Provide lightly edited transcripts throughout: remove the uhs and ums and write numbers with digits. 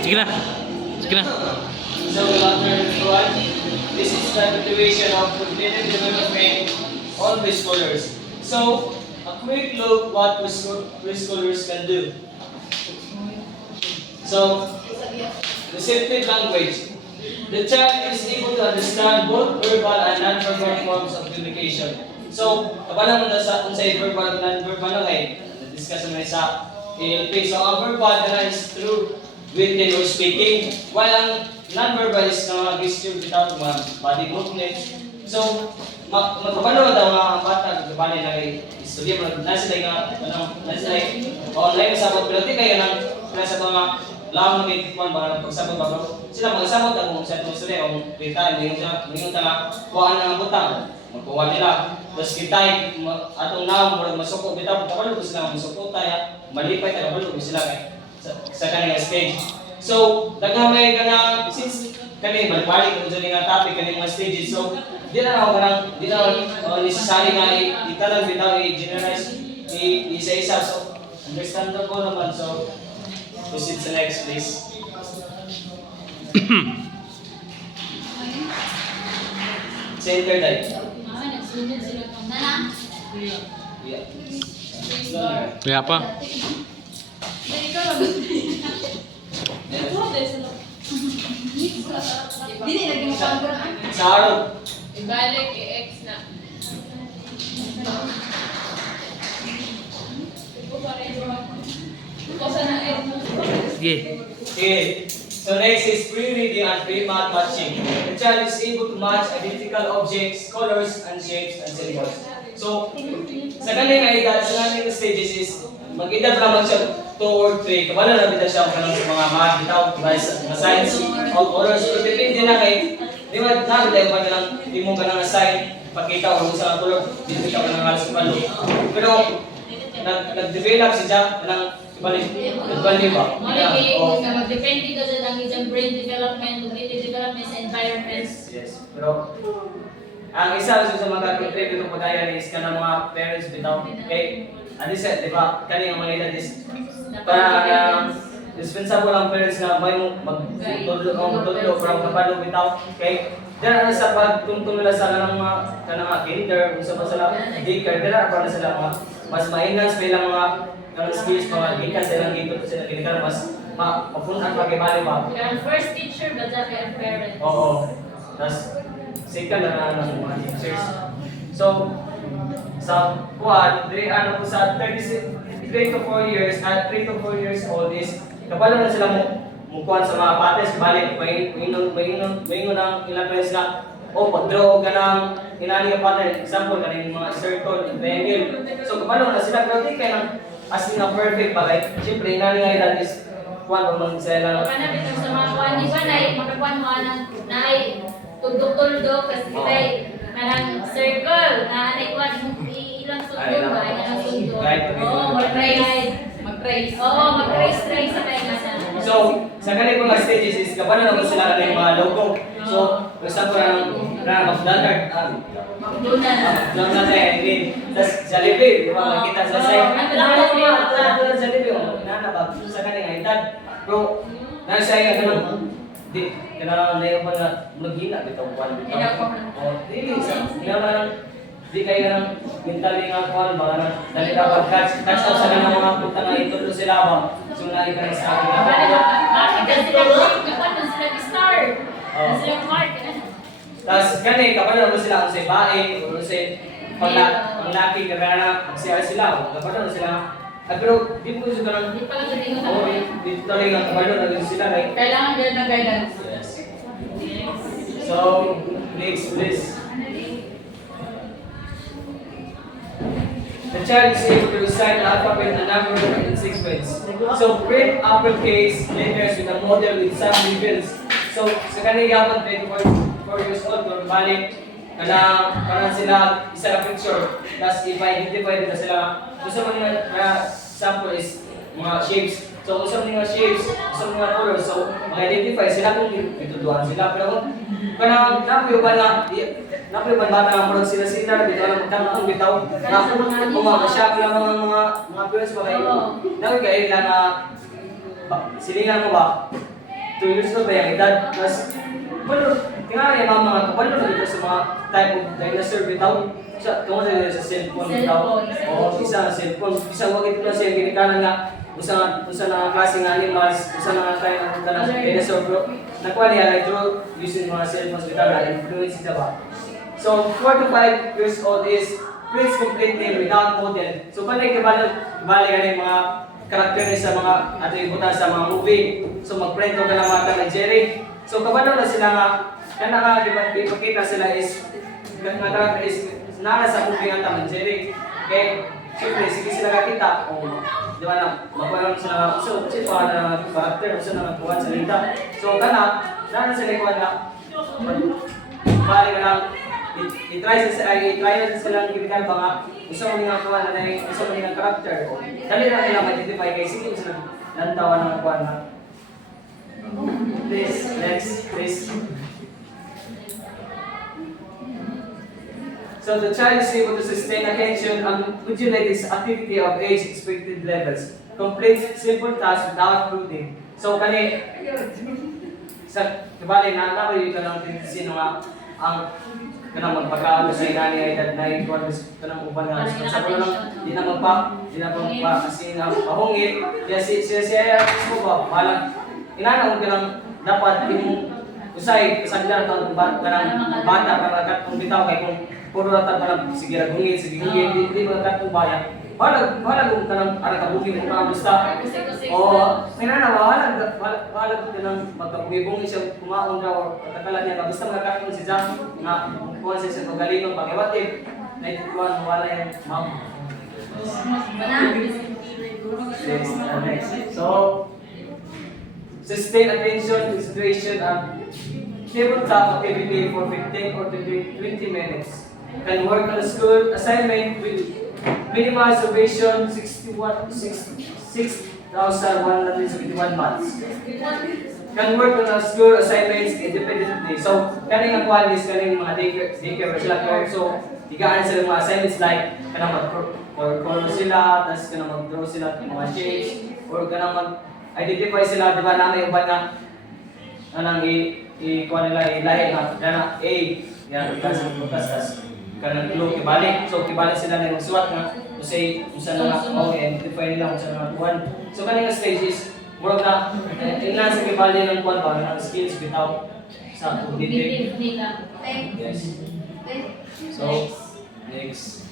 Sige na. Sige na. So, after everyone, this is the situation of cognitive development on preschoolers. So, a quick look what preschoolers can do. So, receptive language. The child is able to understand both verbal and non-verbal forms of communication. So, kapala mo na sa verbal at non-verbal na kayo, na-discuss naman sa ALP. So, ang verbal na is through written or speaking, while ang non-verbal is na gesture without mga body movements. So, magkabalo daw mga bata, magkabali na kayo istorya, nasa online sabot, pero di kayo nasa mga lang ng ikuan ba pagsabot ba sila magsabot ang sa istorya o kita ngayon ta kuan ang butang magkuha nila tapos kita atong naam murag masuko bitaw kabalo ko sila masuko taya malipay ta kabalo ko sila kay sa kanang stage. So dagamay kana since kani balik ko sa nga topic kani mga stages, so di na ako necessary nga italang bitaw i-generalize isa-isa, so understandable naman. So proceed sa next, please. Center dive. Yeah. Kaya pa. Sa araw. Ibalik i-X na. Sige. Okay. So next is pre-reading and pre-math matching. The child is able to match identical objects, colors, and shapes and symbols. So, sa kanyang edad, sa kanyang stages is, mag-edad lamang siya 2 or 3. Kabala na bita siya sa mga math, bitaw, mga science, o colors. So, depende na kay, di ba, nakita yung lang, di mo ka nang assign, pagkita o sa color, di mo siya ka nang halos kapalo. Pero, nag-develop siya ng balik ba? Depende ka sa isang brain development, cognitive development, sa environments. Yes. Pero, ang isa sa mga contribute itong pagkaya is ka ng mga parents bitaw. Okay? And this di ba? Kani ang mga edad is para dispensable ang parents na may magtutulog from kapalo bitaw. Okay? Dahil sa pagtungtong nila sa kanang kinder, kung sa sila daycare, dahil para sila mga mas ma-enhance may lang mga skills, mga gikan sa ilang dito sila kinikar, mas mapunang pag-ibali ba? First teacher ba dyan kaya parents? Oo. Tapos, second na ng mga teachers. So, sa kuwan, ano po sa 3 to 4 years, at 3 to 4 years old is, kapalo na sila mukuhan sa mga pates, balik, maingon ang ilang friends na, pag-draw ka ng inani yung pattern, example, kanin mga circle, triangle. So, kapalo na sila, pero di kaya ng as in a perfect bagay. Siyempre, inani nga ilan is, kuwan, pag mag-sela. Kanapit sa mga kuwan, di ba makakuan mo na ay tuldok-tuldok, kasi kita'y kanang circle, na anay kuwan, ilang sundok ba? Ilang sundok. Oo, mag-trace. Oo, mag-trace sa kaya nasa. So, sa kanil mga stages is kapano na sila ng mga logo. So, for example, ng McDonald's, McDonald's natin, tapos Jollibee, di ba, makita sa side. Sa Jollibee, nanabag sa kanil nga edad. Pero, nasa nga ganun, di, kailangan na yung mga maghina, bitong kwan. Di kayo ng mentally nga kwan, baka na dali dapat catch up sa ng mga punta nga itulo sila ba. So, nari ka na sa akin. Bakit sila star? Sila mark. Tapos gani, kapag naman sila kung sa bae, kung sa panglaki, kaya na magsiyar sila, kapag naman sila. Pero di po gusto ka ng... Di pa lang hindi ko Di talaga kapag naman sila. Kailangan din ng guidance. Yes. So, next please. The child is able to recite the alphabet and number in 6 words. So, print uppercase letters with a model with some labels. So, sa kanila 24 years old, kung balik, parang sila isa na picture, tapos i-identify nila sila. Gusto mo nila sample is mga shapes. So, gusto mo nila shapes, gusto mo nila colors, so mag-identify sila kung ituduhan sila. Pero parang napuyo ba bata ng murag sila-sila, bitaw lang magdamang bitaw. Kung mag-shop lang mga parents ba kayo, napuyo kayo lang silingan mo ba? 2 years old ba yung edad? Tapos, bueno, tingnan yung mga kapalo na dito sa mga type of dinosaur bitaw. Tungkol sa cellphone bitaw. O, isa cellphone. Isa wag ito na siya ginikanan nga. Usa na klaseng animals, usa na tayo ng kanang dinosaur bro. Nakuha niya like draw using mga cellphones bitaw na influence siya ba. So, 4 to 5 years old is Prince completely without model. So, balik ganing mga karakter sa mga atributan sa mga movie. So, mag-print ko ka lang mga Tom and Jerry. So, kabalo na sila nga, kana nga, ipakita sila is, nga karakter is, nara sa movie ang Tom and Jerry. Okay? Siyempre, sige sila kakita. O, di ba na, magpalang sila, so, siya na karakter, so, na nagkuhan sa linda. So, kana, nara sila ikuhan nga, balik ka lang, i-try na silang kinikan pa nga, gusto mo nga kuha na yung gusto mo nga karakter. Dali na nila ma-identify kay sige sila lantawan ng kuha na. Please, next, please. So the child is able to sustain attention and modulate his activity of age expected levels. Complete simple tasks without brooding. So kani sa kibali na naman ka lang sino nga ang kanang magpagkaano sa inani ay edad na ito kanang uban nga sa ko lang di na magpa kasi nga pahungit kaya siya mo ba malang inana mo kanang dapat yung usay kasagdan to kanang bata para katong bitaw kay kung puro rata para sige gungit di mo katong bayan wala kung kanang ara kabuhi mo kanang basta inana wala kanang magkabugibong siya kumaon daw katakalan niya basta magkakatong si Jam nga kuha siya sa pagalingon pagkawatid na itukuhan wala yung ma'am. Next. So, sustain attention to situation and tabletop activity for 15 or 20 minutes. Can work on a school assignment with minimum observation 6,171 months. Can work on our school assignments independently. So, kaning ang kuhan is kaning mga daycare sila. So, higaan sila mga assignments like kanang mag-color sila, tapos kanang mag-draw sila mga shapes, or kanang mag-identify sila, di ba namin yung ba na kanang i-kuha nila, ilahi na A, yan, kasi bukas, kanang clue, kibalik. So, kibalik sila na yung suwat nga, kasi kung saan nga, identify nila kung saan nga kuhan. So, kaning stage is, murag na, tingnan sa kibali ng kuwan ba, ng skills bitaw sa auditing. Yes. So, next.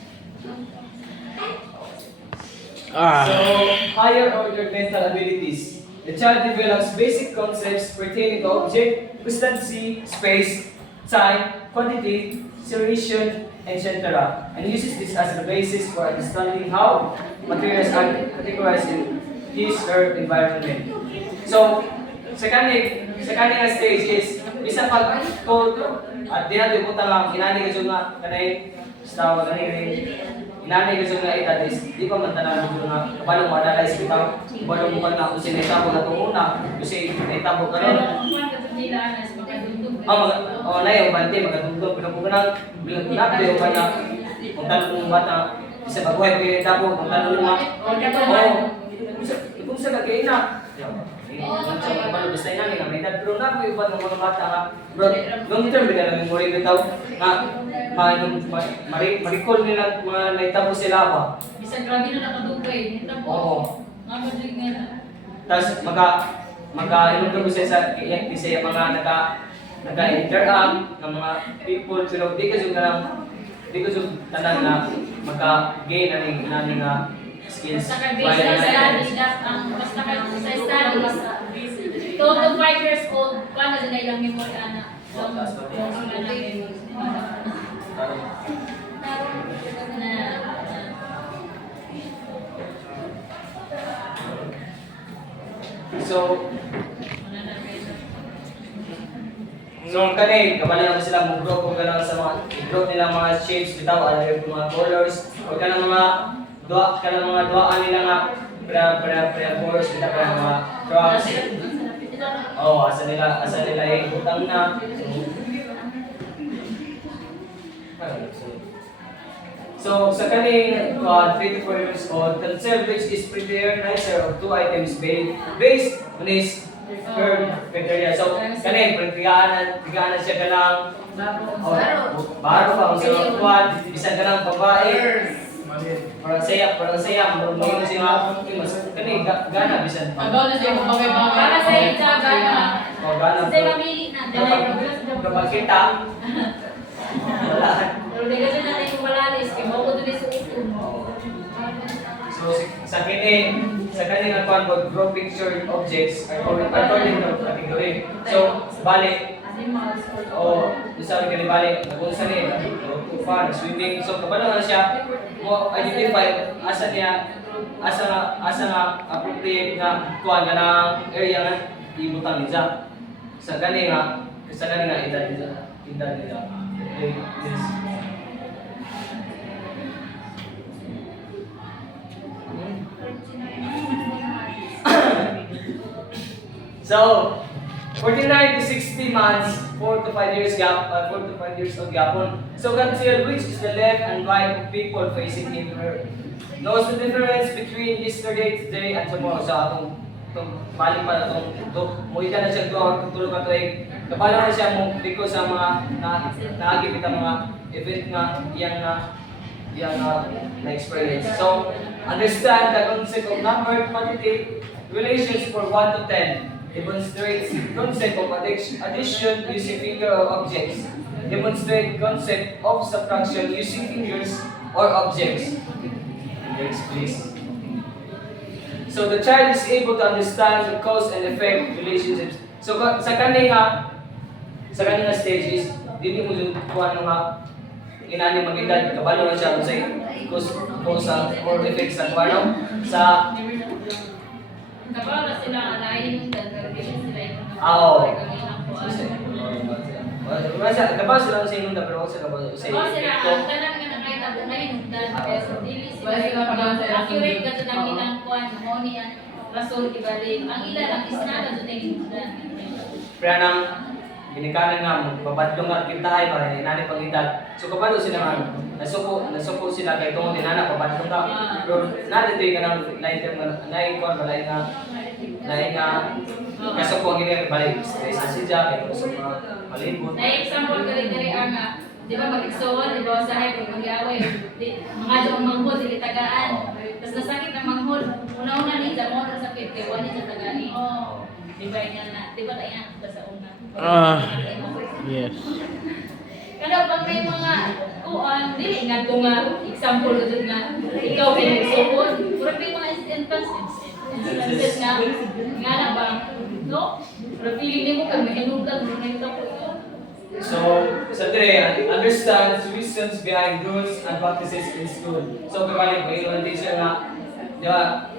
So, higher order mental abilities. The child develops basic concepts pertaining to object, constancy, space, time, quantity, solution, etc. And uses this as the basis for understanding how materials are categorized in his or environment. So, sa kaning stage is bisa pag code at di natin punta lang inani ka nga kanay stawa kanay inani ka nga edad is di pa man tanan mo nga paano mo analyze bitaw paano mo na kung sino tabo na tong una kasi may tabo karon na yung bante magatugtog pero kung kanang bilang nato yung bata kung tanong bata isa baguhay kay tabo kung tanong mo kung sa kagaina sa kabalo basta ina nga may pero na ko iban ng mga bata nga bro long term bila lang memory bitaw nga maricall nila mga naitabo sila ba bisag grabe na nakadugay oo mabulig nga tas maka ko sa mga naka-interact ng mga people pero di ko yung tanan na maka-gain ani nga skills. Basta ka-base sa studies, basta ka sa studies, 2 to 5 years old, paano na ilang memory, anak? So kani kabali na sila mo-grow kung ganang sa mga i-grow nila mga shapes bitaw ano yung mga colors o kanang mga duaan nila nga pre-course kita pa mga crops. Asa nila butang na. So sa kaning 3 to 4 years old, conserve which is prepare nicer of 2 items based on his criteria. So, kani, tigaan na siya ka ng baro pa, kung sa kuwan, bisan ka ng babae. Parang saya, marunong siya nga, kani, gana, bisan pa. Agaw na siya kung bagay-bagay. Para sa ita, gana. O, gana. Kasi mamili na. Kapag kita, wala. Pero di kasi natin kung malalis, kaya mo ko doon sa upo mo. So, sa kani nga kuwan ko, group picture objects according to category. So, bali, Animals o isa rin kani bali, nagunsa ni, fun, swimming. So, kapag na siya, mo identify asa nga appropriate nga kuwan nga ng area nga ibutang niya. Sa kani nga edad nila. Okay, yes. So, 49 to 60 months, 4 to 5 years old gapon. So, consider which is the left and right of people facing him or her. Knows the difference between yesterday, today, and tomorrow. So, balik pa na muwi ka na siya doon, kung tulog ka tuwing. Kapala na siya mo, because sa mga naagipit ang mga event nga, iyang na-experience. So, understand the concept of number quantitative relations for 1 to 10. Demonstrates concept of addition using finger or objects. Demonstrate concept of subtraction using fingers or objects. Next, please. So the child is able to understand the cause and effect relationships. So sa kanina stages, dili mo yung kuha nga inani mag-edad, kabalo na siya kung sa cause or effects sa kuha sa Kapag sila alayin yung pero hindi sila yung Kapag sila sa inunda pero ako sila ba sa Kapag sila, ang tanan nga nakita na yung pero dili sila accurate ka sa ilang kuan mo niya rason ibalik. Ang ilan ang isnada sa tingudan. Pero nang ginikanan nga mo, babadlong nga kita ay para inani pang edad. So kapag sila nga, nasuko sila kay tungod inana, babadlong ka. Pero nadito ka ng lain kuan balay nga kasuko ang ginir balik. Stress na siya, kaya kung sa mga malibot. Na example ka rin diri ang di ba mag-igsoon, di ba usahay pag mag-iaway, mga doong manghod, dili tagaan. Tapos nasakit ang manghod, una-una ni mo nasakit, kaya wala niya tagaan. Di ba yan na, di ba tayo sa una? Yes. Pero pag may mga kuan, dili nga ito nga, example ko dun nga, ikaw pinag-igsoon, pero may mga instances nga na ba, no? Pero feeling mo kag may hinugdan, may ito. So, sa dire, understand the reasons behind rules and practices in school. So, kapag may orientation nga, di ba,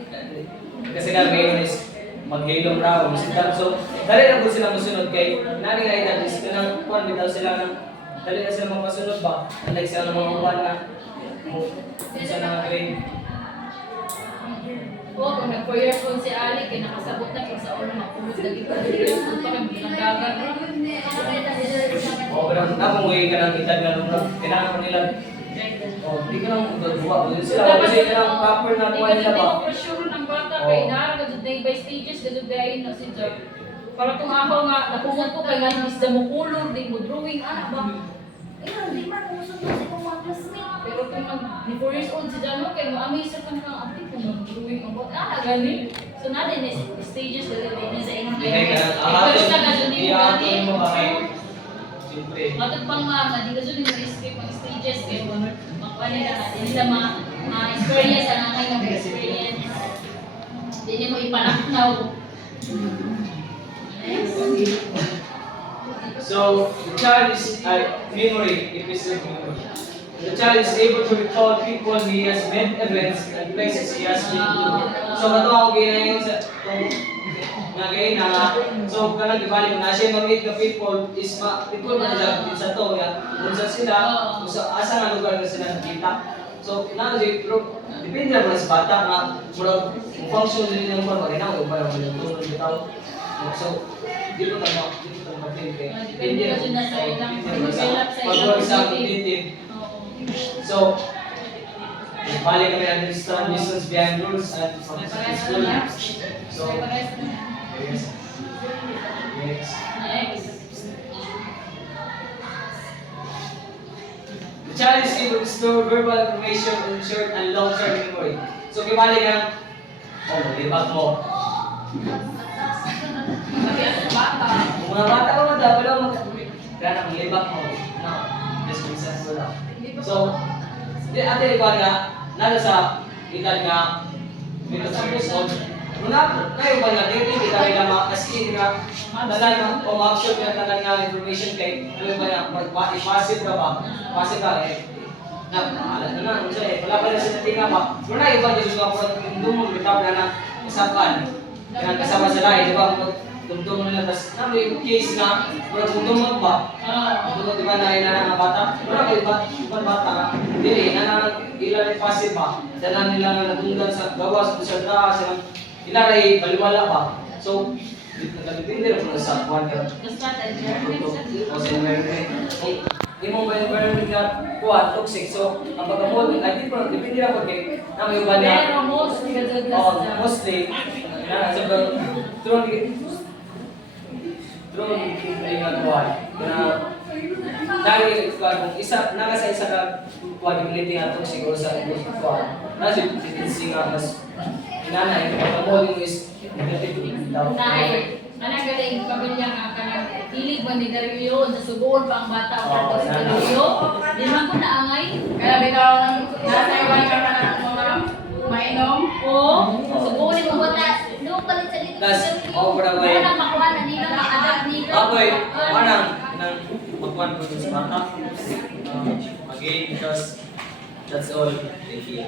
kasi nga may is mag-hilom raw, musical. So, dali na po sila masunod kay nani nga edad is kanang kuan bitaw sila ng dali na sila masunod ba? Unlike sila ng mga kuan na isa na grade. Oo, kung nag-4 years old si Ali, kaya nakasabot na kung sa una mapumus na kita. Pa kang binanggagan. O, pero napunguhin ka ng edad nga nung kailangan pa nila. O, di ka lang magdadua. Sila, kasi kailangan proper na kuha nila ba? Hindi ko pressure ng bata kay Dara, gano'n day by stages, gano'n dahin na si Jack. Para kung ako nga, napungan ko kay nga, bis na mo color, di mo drawing, anak ba? Hindi man umusunod sa ikong mga classmate. Pero kung mag 4 years old si Jano, kaya ma-amaze ka ng ate kung mag-drawing ang bata. Gani. So natin, stages gano'n sa inyong first na gano'n din mo natin. Matag pang mga, di gano'n yung escape ang stages, kaya makuha nila natin. Hindi ma-experience ang angay mag-experience. Hindi mo ipanaknaw. So, the child is memory, episode memory. The child is able to recall people he has met, events, and places he has been to. So, kato ako ginayon sa nagayon na nga. So, kanang ibalik na siya ma-meet the people is ma-recall na siya sa to. Kung saan sila, kung sa asa nga lugar na sila nakita. So, depende na sa bata nga, function din yung mga rin ako, parang tulong bitaw. So, di ko mag-think. Depende kasi na sa ilang develop sa ilang cognitive. So, balik kami understand reasons behind rules and from school. So, yes. Next. The challenge is to store verbal information in short and long-term memory. So, kibali ka, libag mo. Kung mga bata ko mada, pero kaya na, libag mo. No, just for example lang. So, ate libag nga, nada sa edad nga, dito sa years old. Muna, kayo ba nga, hindi kita rin naman, kasi nga, tanan nga, kung ma-absorb yung tanan nga information kay, ano ba nga, i-passive ka ba? Passive ka eh. Alam na, wala pa rin sa natinga ba? Muna, iba din yung mga dumdumong, bitaw na ng usapan. Kaya kasama sila, di ba? Dumdumong nila, tapos may case nga, dumdumong ba? Dumdumong, di ba, na bata? Muna, ibang bata ka. Dili, ilan yung passive ba? Tanan nila na natunggan sa gawas, sa taas, ilan ay baliwala ba? So, nagdepende rin kung sa kuwan ka. O sa environment. Hindi mo ba environment nga kuwan, toxic. So, ang pagkamod, ay di ko, depende lang pag may iba na. Pero mostly, Mostly, true ay nga kuwan. Dahil kung nasa isa ka kuwan, yung nga toxic o sa kuwan. Nasa yung tendency nga mas inanay, pagkamod mo is negative daw. Anang galing pamilya nga kanang hilig man ni Dario sa sugon pa ang bata o kanto si Dario. Di man ko naangay. Kaya bitaw nasa iwan ka na ng mga mainom. Oo. Sugon ni mo bata. Doon palit sa dito. Wala makuha na nila ma-adapt nila. Okay, manang magkuhan po sa bata. Again, because that's all. Thank you.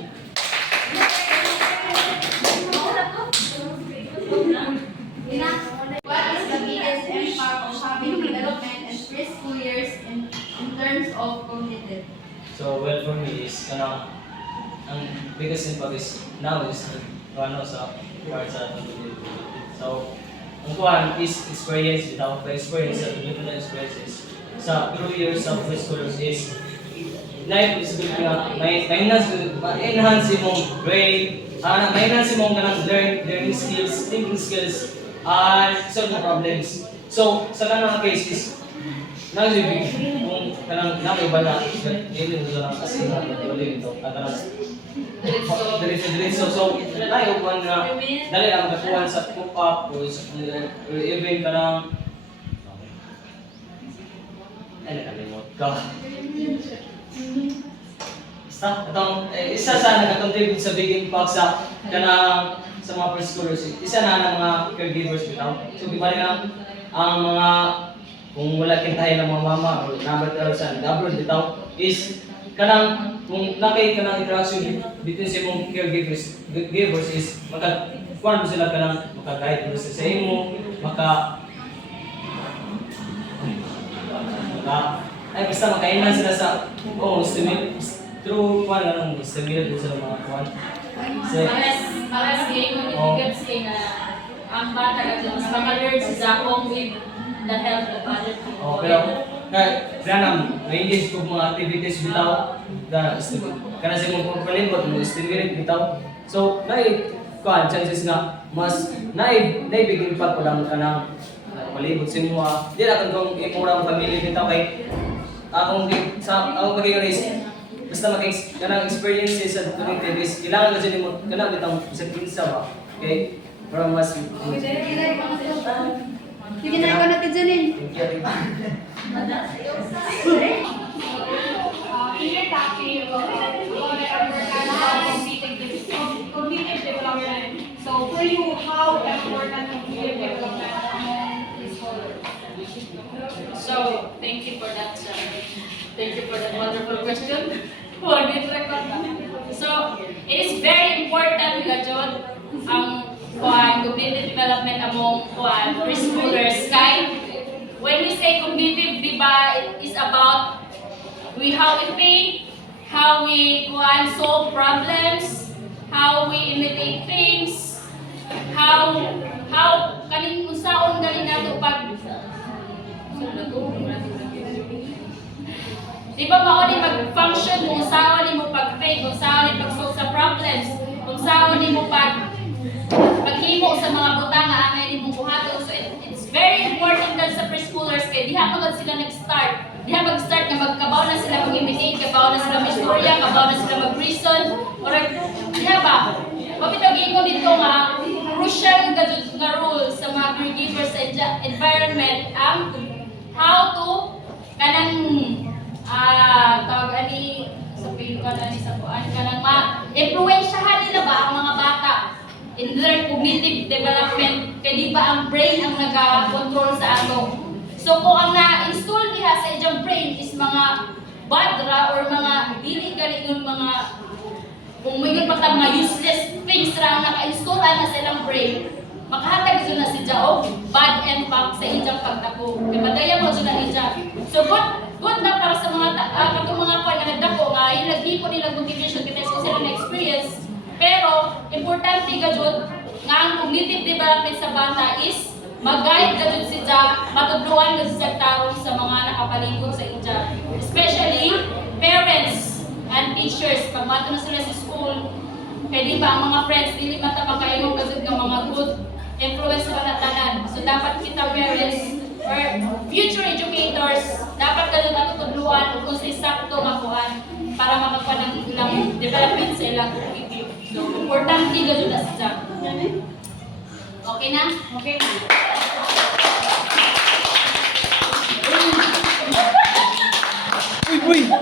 What is the biggest impact of having development in preschool years in terms of cognitive? So, well, for me is, ang biggest impact is now is ano sa part sa community. So, ang kuhan is experience without the experience sa limited experiences. Sa 2 years of preschoolers is life is good nga ma-enhance imong brain, ma-enhance imong kanang learning skills, thinking skills, and solve problems. So, sa kanang case is nalibig kung kanang nakiba na hindi mo lang kasi ulit ito kanang diretso. So, tayo kuhan nga dali lang makakuhan sa cook-up or even kanang ay nakalimot ka. Isa sa nag-contribute sa big impact sa mga preschoolers. Isa na ng mga caregivers bitaw. So, di ba lang ang mga kung wala kintahin ng mga mama o number 12 sa abroad bitaw is kung nakay ka ng interaction between sa mong caregivers is kuwan mo sila maka-guide mo sa imo, ay basta makainan sila sa through kuwan lang stimulate sa mga kuwan. Malas game mo gets kay na ang bata kasi mas maka-learn sa zakong with the help of other people. Pero na-engage ko mga activities bitaw kana sa mong palibot mo stimulate bitaw. So kuwan chances nga mas naibigin pa ko lang kanang palibot sa imo. Di na kung imurang pamilya bitaw kay akong pag-i-raise basta kanang experiences sa connected is kailangan na dyan mo kanang bitang sa kinsa ba, okay? Para mas Sige na ikaw natin dyan eh. Here talking about cognitive development. So for you, how important cognitive development among scholars? So, thank you for that, sir. Thank you for that wonderful question. So, it is very important, Gajot, ang cognitive development among preschoolers. Kaya, when we say cognitive, di ba, it is about how we think, how we solve problems, how we imitate things, how kaning unsaon galing nato pag di ba mao ni mag-function kung saan ni mo pag-think, kung saan ni pag-solve sa problems, kung saan ni mo paghimo sa mga butang nga angay ni mong buhaton. So it's very important that preschoolers kay diha magad sila nag-start. Diha mag-start nga magkabaw na sila mag-imitate, kabaw na sila mag-istorya, kabaw na sila mag-reason. Or diha ba? Mapitagin ko dito nga crucial nga role sa mga caregivers sa environment ang how to kanang tawag ani sa pilihan ani sa kuan kanang ma-impluwensyahan nila ba ang mga bata in their cognitive development kay di ba ang brain ang naga-control sa ato. So kung ang na-install diha sa iyang brain is mga bad ra or mga dili galing mga kung may pagka mga useless things ra ang naka-install na sa ilang brain, makahatag ito na si Jao bad impact sa iyang pagdako. Kaya madaya mo ito na ija. So good na para sa mga katong mga kuan nga nagdako nga ilagi ko nilang motivation kita sa sila na experience. Pero importante gajud nga ang cognitive development sa bata is mag-guide gajud si Ja, matudluan gajud sa tarong sa mga nakapalibot sa ija. Especially parents and teachers pag mato na sila sa school. Kaya di ba ang mga friends dili mata makaingon gajud nga mga good influence sa mga tanan. So dapat kita parents or future educators dapat gajud ato tudluan kung sa sakto makuan para makakuha ng ilang development sa ilang cognitive. So, importante gajud na sa job. Okay na? Okay. Uy, uy!